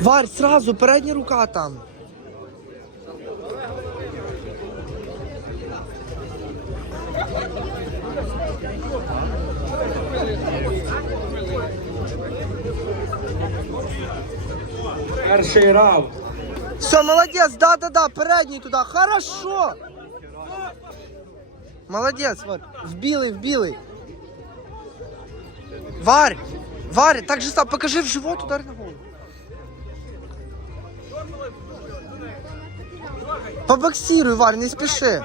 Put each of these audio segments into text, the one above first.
Варь, сразу, передня рука там. Перший раунд. Все, молодец, да-да-да, передний туда, хорошо. Молодец, Варь, в білий, в білий. Варь, Варь, так же сам, покажи в живот, удар на Побоксируй, Варь, не спеши.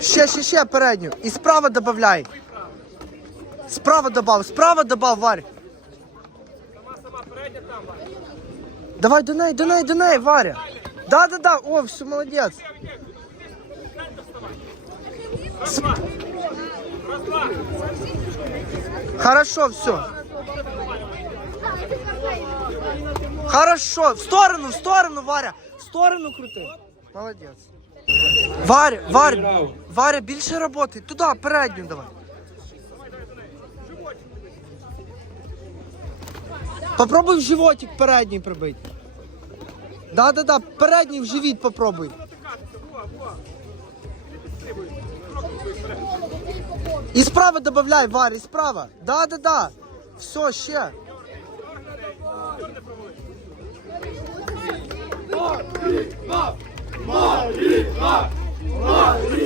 Ще, ще, ще передню. І справа добавляй. Справа добав, справа добав, Варь. Давай до неї, до неї, до неї, Варя. Да, да, да. О, все, молодець. С- Хорошо, все. Хорошо. В сторону, в сторону, Варя. В сторону крути. Молодець. Варя, Варя, раунд. Варя, більше роботи. Туди, передню давай. Попробуй в животик передній прибити. Да-да-да, передній в живіт попробуй. І справа добавляй, Варя, і справа. Да-да-да. Все, ще.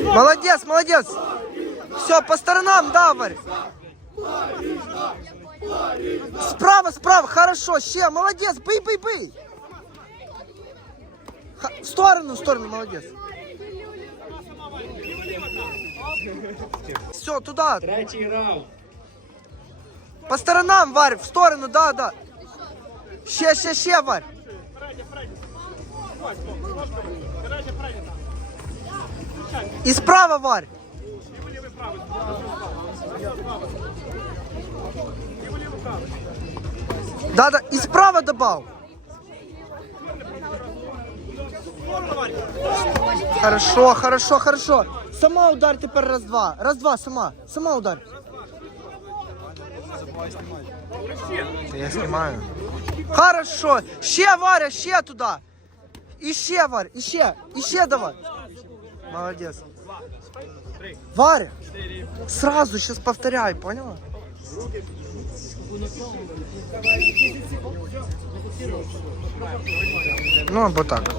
Молодец, молодец. Все, по сторонам, да, Варь. Справа, справа, хорошо, ще, молодец, бей, бей, бей. В сторону, в сторону, молодец. Все, туда. Третій раунд. По сторонам, Варь, в сторону, да, да. Ще, ще, ще, Варь. І справа, Варь. Да, да, і справа добав. Хорошо, хорошо, хорошо. Сама удар тепер раз-два. Раз-два, сама. Сама удар. Та Я знімаю. Хорошо. Ще Варя, ще туди. І ще Варя, і ще, і ще давай. Молодець. Варя, сразу сейчас повторяй, поняла? Ну, або так.